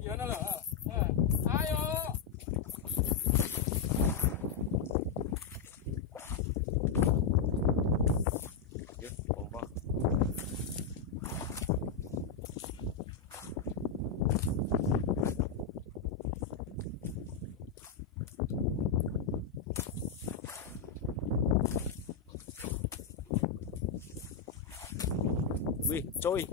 Iya lah. Ayo. Ya, pompa. Wih, coy.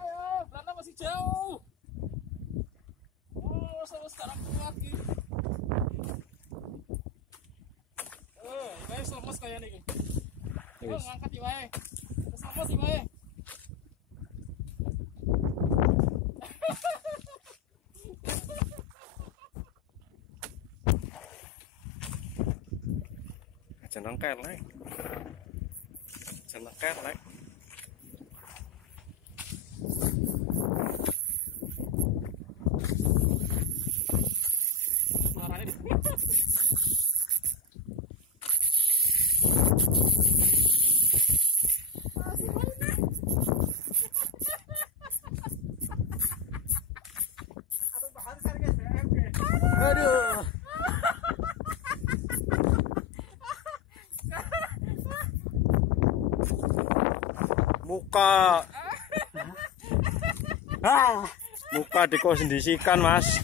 Ayo, Belanda masih jauh. Oh, sekarang kuat gitu. Guys, lemes kayak nih. Oh, ngangkat iwae. Terus lemes iwae. Jangan kelek. Jangan kelek. Suaranya di. Aduh. Muka. Muka dikondisikan, Mas.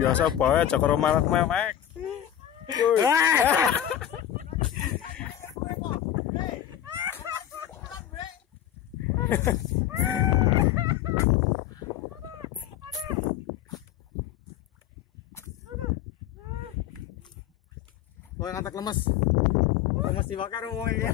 Biasa bae cakar memek-memek. Wah, ngantak lemes. Lemes dibakar ngomongnya.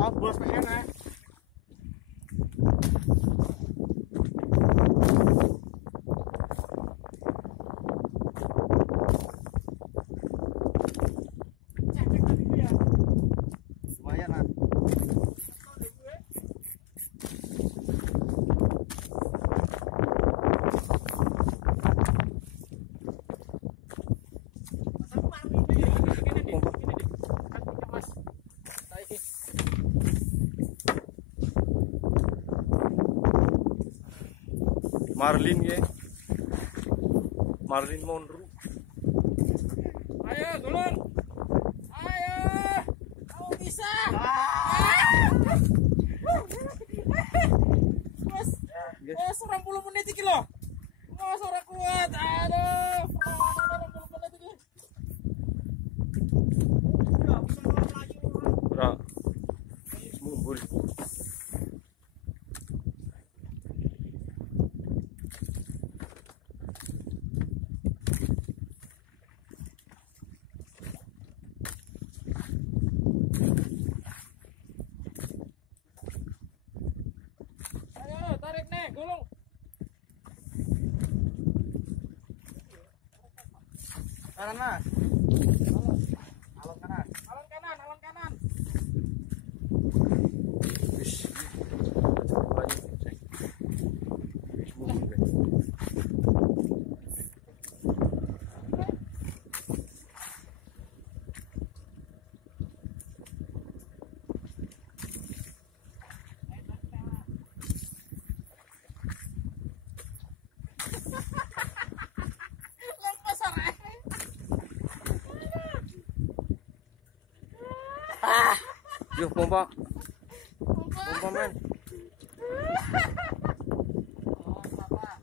Oh, bos pengen ya. Lumayan lah. Marlin ya. Marlin Monroe. Ayo, Gulung. Ayo. Kamu bisa. Mas, 20 menit iki loh. Mas ora kuat. Aduh. 20 menit iki. Ora. Mumbul. Ayo, tarik nih, Gulung. Kanan mas. Alon kanan. Alon kanan, alon kanan. Wis. Lepas arah. Yuk pompa. Pompa. Pompa men. Oh, Papa.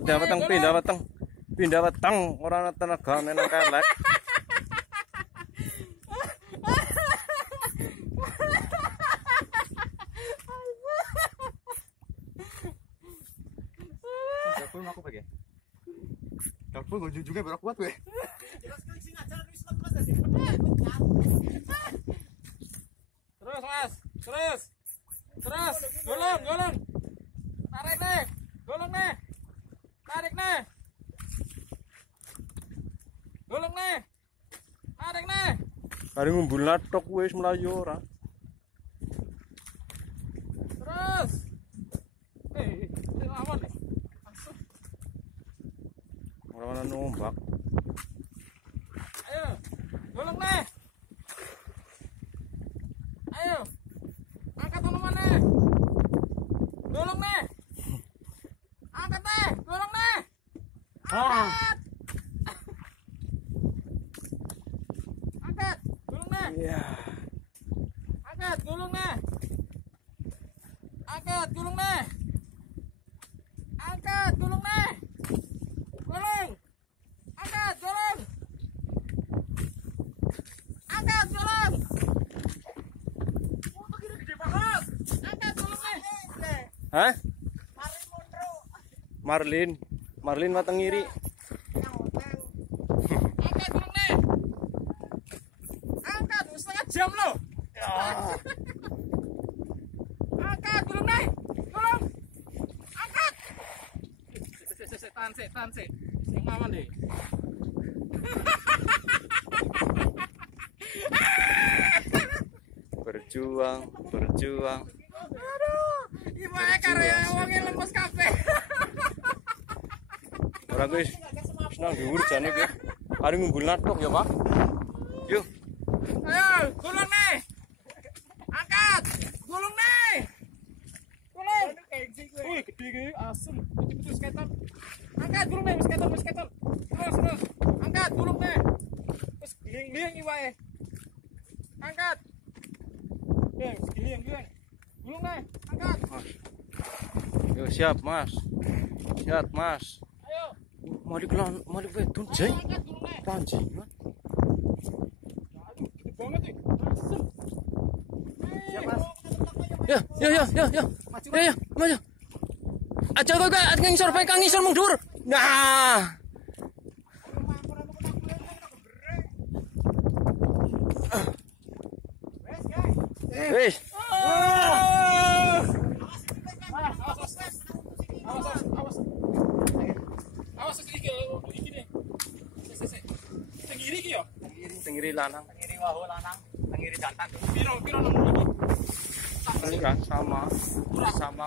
pindah weteng orang tenaga nang kelek. Dapur aku pakai. Dapur gue juga berapa kuat gue. Terus mas, terus, golong, tarik nih, golong nih, tarik nih, golong nih, tarik nih. Hari ngumpul latok wis melayu ora. Terus, lawan nih. Orang nombak. Ayo, golong nih. Ayo, angkat tanaman nih. Golong nih. Angkat nih, golong nih. Angkat. Angkat, golong nih. Iya. Angkat, golong nih. Angkat, golong nih. Angkat, golong nih. Golong. Angkat, golong. Angkat, golong. Oh, begini gede banget. Angkat, golong nih. Hah? Marlin mateng ngiri. Angkat, golong nih. Angkat, setengah jam loh. Angkat, golong nih. Golong. Angkat. Tahan sih. Yang aman deh. Berjuang. Aduh, gimana karya wongnya lemes kafe. Ora wis senang dhuwur jane kowe. Hari ngumpul latok ya, Pak. Yuk. Ayo, gulung nih. Angkat. Gulung nih. Gulung. Wih, gede gini, asem. Betul skater. Angkat gulung nih, skater. Terus. Angkat gulung nih. Terus giling iwae. Angkat. Giling. Gulung nih, angkat. Yo siap, Mas. Ayo. Mari wedun, Jeng. Angkat gulung nih. Panjingan. Aduh, gede banget nih. Asem. Siap, Mas. Ya. Maju. Aja kowe kang ngisor mundur. Nah. Wis. Awas sedikit iki nih. Tenggiri iki yo. Tenggiri lanang. Tengiri WAHOO lanang, tengiri jantan. Piro nang iki. Enggak sama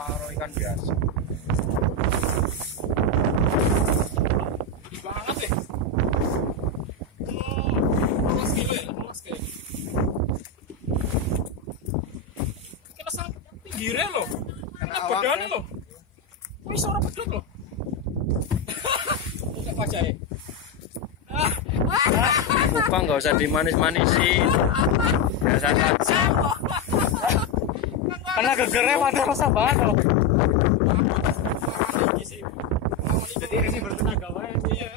karo ikan biasa. Gede banget deh. 15 kilo ya, 15 kilo. Kena sang pinggirnya loh. Kena badannya loh. Wih, suara pedot loh. Buka wajah ya. Lupa nggak usah dimanis-manisin. Biasa saja. Karena gegernya pada rasa banget loh. Jadi ini sih bertenaga banget. Iya.